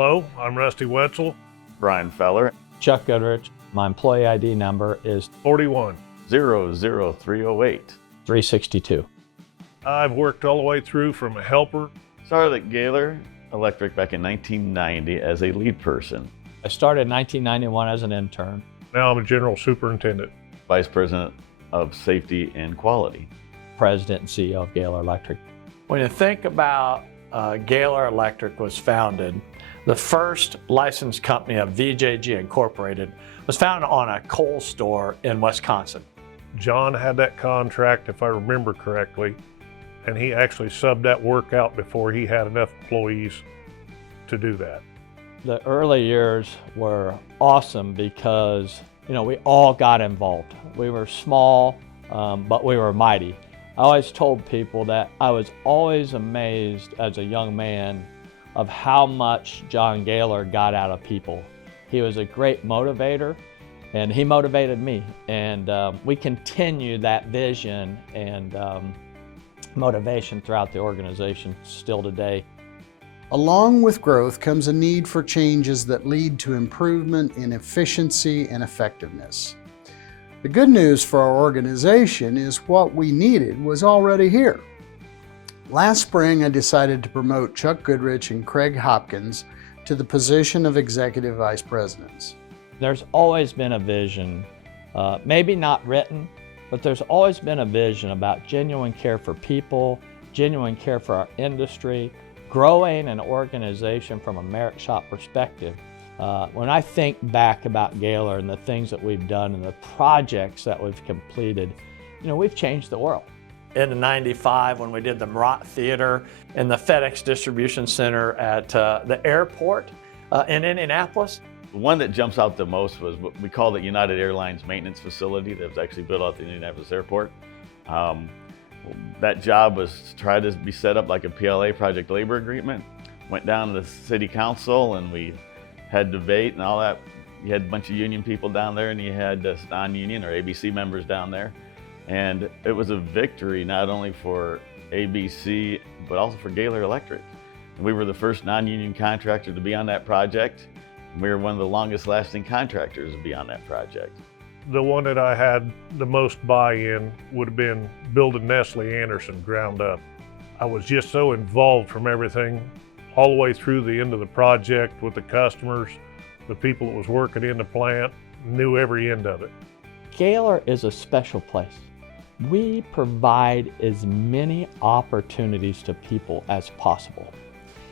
Hello, I'm Rusty Wetzel. Brian Feller. Chuck Goodrich. My employee ID number is 41. 00308. 362. I've worked all the way through from a helper. Started at Gaylor Electric back in 1990 as a lead person. I started in 1991 as an intern. Now I'm a general superintendent. Vice President of Safety and Quality. President and CEO of Gaylor Electric. When you think about Gaylor Electric was founded, the first licensed company of VJG Incorporated was founded on a coal store in Wisconsin. John had that contract, if I remember correctly, and he actually subbed that work out before he had enough employees to do that. The early years were awesome because, we all got involved. We were small, but we were mighty. I always told people that I was always amazed as a young man of how much John Gaylor got out of people. He was a great motivator, and he motivated me. And we continue that vision and motivation throughout the organization still today. Along with growth comes a need for changes that lead to improvement in efficiency and effectiveness. The good news for our organization is what we needed was already here. Last spring, I decided to promote Chuck Goodrich and Craig Hopkins to the position of Executive Vice Presidents. There's always been a vision, maybe not written, but there's always been a vision about genuine care for people, genuine care for our industry, growing an organization from a merit shop perspective. When I think back about Gaylor and the things that we've done and the projects that we've completed, we've changed the world. In '95, when we did the Murat Theater and the FedEx Distribution Center at the airport in Indianapolis. The one that jumps out the most was what we call the United Airlines maintenance facility that was actually built out at the Indianapolis airport. That job was to try to be set up like a PLA, project labor agreement. Went down to the city council and we had debate and all that. You had a bunch of union people down there and you had non-union or ABC members down there. And it was a victory not only for ABC, but also for Gaylor Electric. We were the first non-union contractor to be on that project. And we were one of the longest lasting contractors to be on that project. The one that I had the most buy-in would have been building Nestle Anderson ground up. I was just so involved from everything, all the way through the end of the project with the customers, the people that was working in the plant, knew every end of it. Gaylor is a special place. We provide as many opportunities to people as possible.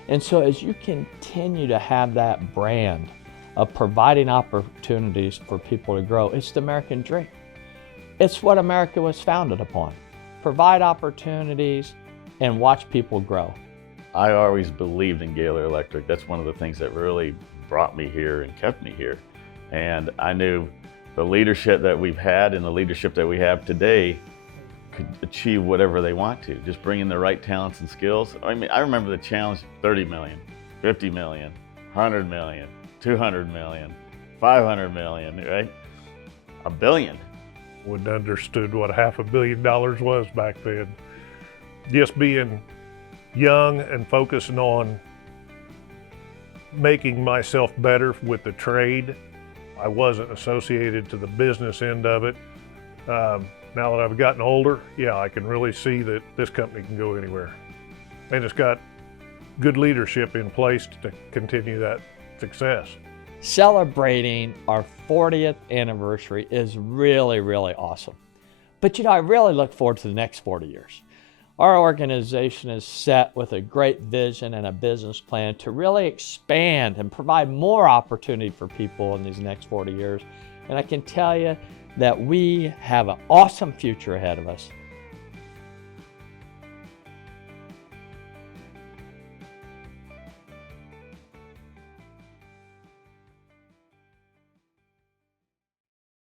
And so as you continue to have that brand of providing opportunities for people to grow, it's the American dream. It's what America was founded upon. Provide opportunities and watch people grow. I always believed in Gaylor Electric. That's one of the things that really brought me here and kept me here. And I knew the leadership that we've had and the leadership that we have today could achieve whatever they want to, just bring in the right talents and skills. I mean, I remember the challenge, 30 million, 50 million, 100 million, 200 million, 500 million, right? $1 billion. Wouldn't have understood what $500 million was back then. Just being young and focusing on making myself better with the trade. I wasn't associated to the business end of it. Now that I've gotten older, yeah, I can really see that this company can go anywhere. And it's got good leadership in place to continue that success. Celebrating our 40th anniversary is really, really awesome. But I really look forward to the next 40 years. Our organization is set with a great vision and a business plan to really expand and provide more opportunity for people in these next 40 years. And I can tell you that we have an awesome future ahead of us.